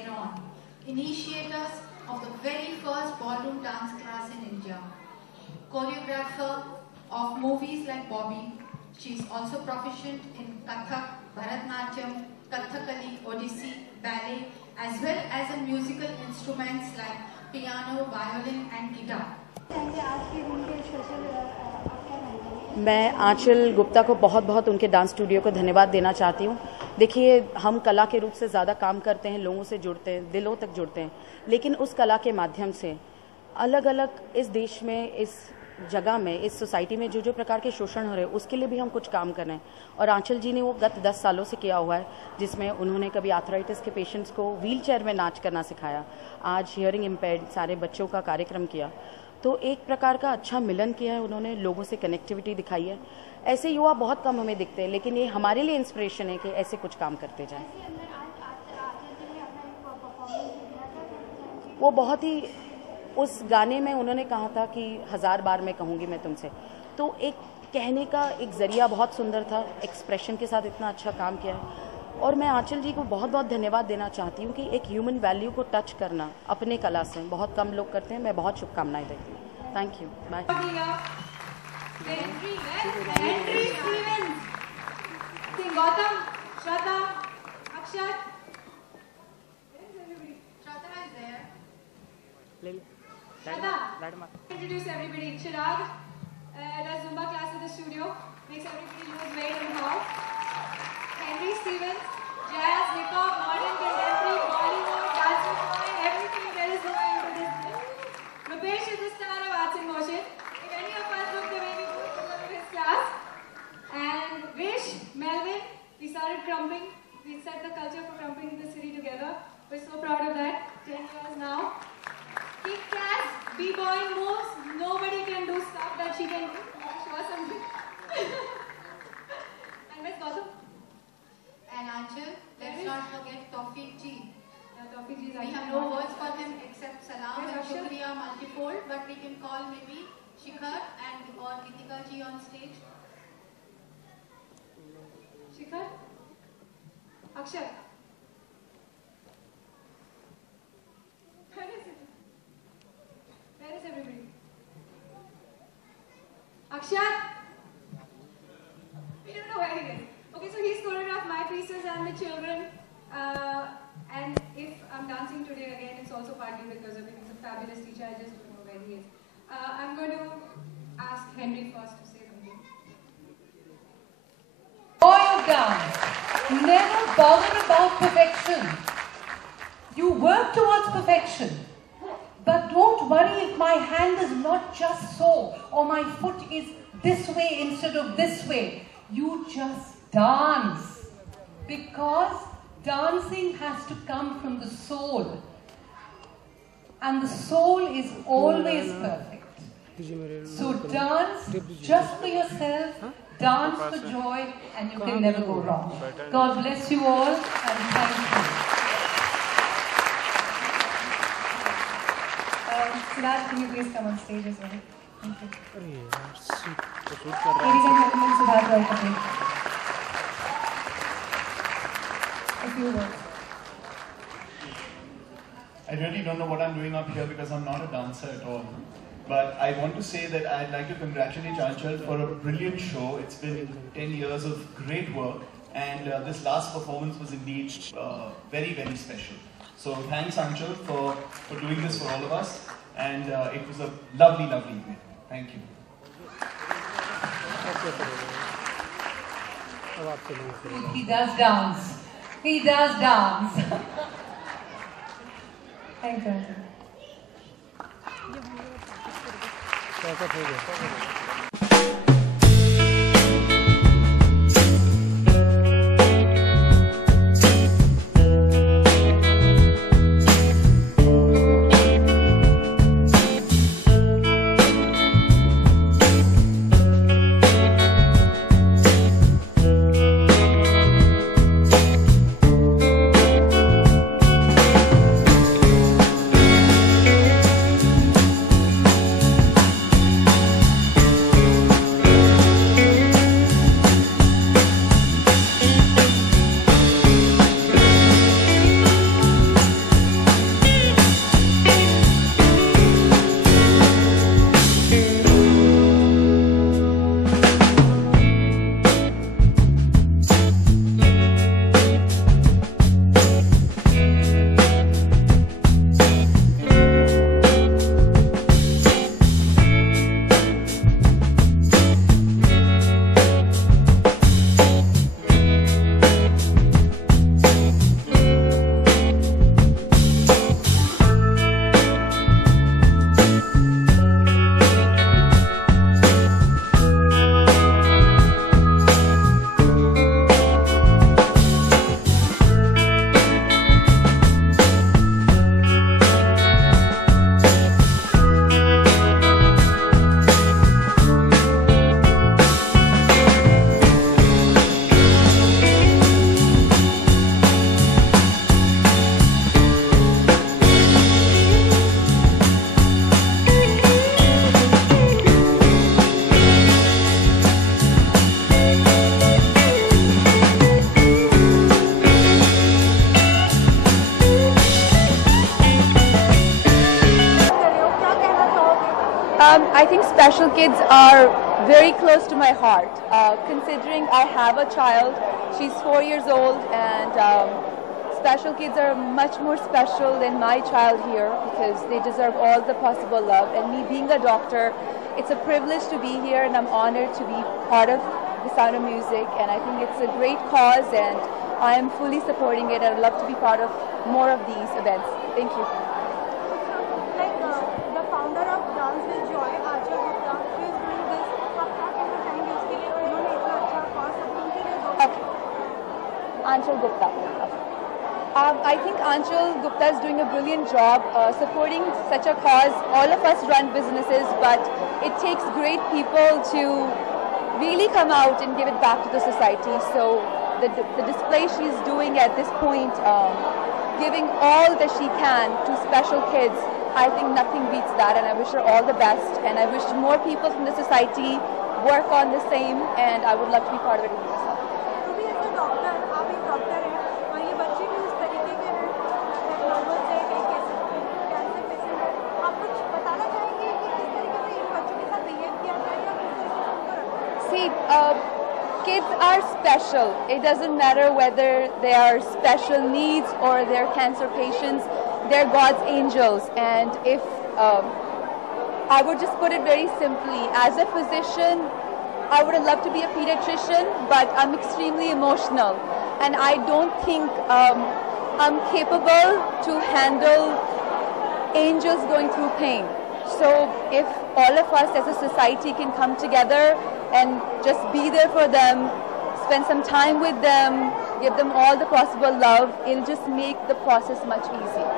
Eron, initiators of the very first ballroom dance class in India, choreographer of movies like Bobby. She is also proficient in Kathak, Bharatnatyam, Kathakali, Odissi, ballet, as well as in musical instruments like piano, violin and guitar. मैं आंचल गुप्ता को बहुत बहुत उनके dance studio को धन्यवाद देना चाहती हूँ। देखिए, हम कला के रूप से ज़्यादा काम करते हैं, लोगों से जुड़ते हैं, दिलों तक जुड़ते हैं, लेकिन उस कला के माध्यम से अलग अलग इस देश में, इस जगह में, इस सोसाइटी में जो जो प्रकार के शोषण हो रहे हैं उसके लिए भी हम कुछ काम कर रहे हैं। और आंचल जी ने वो गत 10 सालों से किया हुआ है, जिसमें उन्होंने कभी आर्थराइटिस के पेशेंट्स को व्हील चेयर में नाच करना सिखाया, आज हियरिंग इम्पेयर्ड सारे बच्चों का कार्यक्रम किया। तो एक प्रकार का अच्छा मिलन किया है उन्होंने, लोगों से कनेक्टिविटी दिखाई है। ऐसे युवा बहुत कम हमें दिखते हैं, लेकिन ये हमारे लिए इंस्पिरेशन है कि ऐसे कुछ काम करते जाएं। वो बहुत ही, उस गाने में उन्होंने कहा था कि 1000 बार मैं कहूँगी मैं तुमसे, तो एक कहने का एक जरिया बहुत सुंदर था, एक्सप्रेशन के साथ इतना अच्छा काम किया है। और मैं आंचल जी को बहुत बहुत धन्यवाद देना चाहती हूँ कि एक ह्यूमन वैल्यू को टच करना अपने कला से बहुत कम लोग करते हैं। मैं बहुत शुभकामनाएं देती हूँ। Thank you, bye. Gautam, Shraddha, Akshat, introduce everybody. Chirag does Zumba class at the studio, makes everybody lose weight and how. Henry Stevens, jazz, hip hop, modern, contemporary, Bollywood, dance, everything there is no end to this. Rupesh is the star of Arts in Motion. If any of us look the way we do, come to his class. And Vish, Melvin, we started crumping. We set the culture for crumping in the city together. We're so proud of that. 10 years now. Kick-ass, b-boy moves. Nobody can do stuff that she can do. Show us something. And Miss Gautam. And Anchal, let's not forget Tawfiq Ji. Yeah, Tawfiq Ji is We have no words for him except salam and shukriya multifold, but we can call maybe Shikhar and or Gitika Ji on stage. Shikhar? Akshay? Where is it? Where is everybody? Akshat? We don't know where he is. Okay, so he's choreographed my pieces and the children. And if I'm dancing today again, it's also partly because of him. He's a fabulous teacher. I just don't know where he is. I'm going to ask Henry first to say something. Joy of dance. Never bother about perfection. You work towards perfection. But don't worry if my hand is not just so, or my foot is this way instead of this way. You just dance. Because dancing has to come from the soul. And the soul is always perfect. So dance just for yourself, dance for joy, and you can never go wrong. God bless you all, and thank you. Siddharth, can you please come on stage as well? Thank you. Ladies and gentlemen, Siddharth Roy Patel. A few words. I really don't know what I'm doing up here because I'm not a dancer at all. But I want to say that I'd like to congratulate Anchal for a brilliant show. It's been 10 years of great work, and this last performance was indeed very, very special. So thanks, Anchal, for doing this for all of us. And it was a lovely, lovely evening. Thank you. He does dance. He does dance. Thank you. I think special kids are very close to my heart. Considering I have a child, she's 4 years old, and special kids are much more special than my child here because they deserve all the possible love. And me being a doctor, it's a privilege to be here, and I'm honored to be part of The Sound of Music. And I think it's a great cause, and I am fully supporting it. I'd love to be part of more of these events. Thank you. Like the founder of Dance with Joy, Aanchal Gupta, she is doing this. आपका क्या बताएंगे उसके लिए? उन्होंने इतना अच्छा cause उनके लिए Okay. Aanchal Gupta. I think Aanchal Gupta is doing a brilliant job supporting such a cause. All of us run businesses, but it takes great people to really come out and give it back to the society. So the display she's doing at this point, giving all that she can to special kids, I think nothing beats that, and I wish her all the best. And I wish more people from the society work on the same, and I would love to be part of it myself. तो भी ऐसे doctor, आप एक doctor हैं और ये बच्चे भी उस तरीके के हैं, नॉर्मल से एक कैंसर पेशेंट है, आप कुछ बताना चाहेंगे कि किस तरीके से इन बच्चों के साथ बिहेव किया जाए या किस तरीके से उनको रखना है? See, kids are special. It doesn't matter whether they are special needs or they're cancer patients. They're God's angels. And if I would just put it very simply, as a physician, I would have loved to be a pediatrician, but I'm extremely emotional. And I don't think I'm capable to handle angels going through pain. So if all of us as a society can come together and just be there for them, spend some time with them, give them all the possible love, it'll just make the process much easier.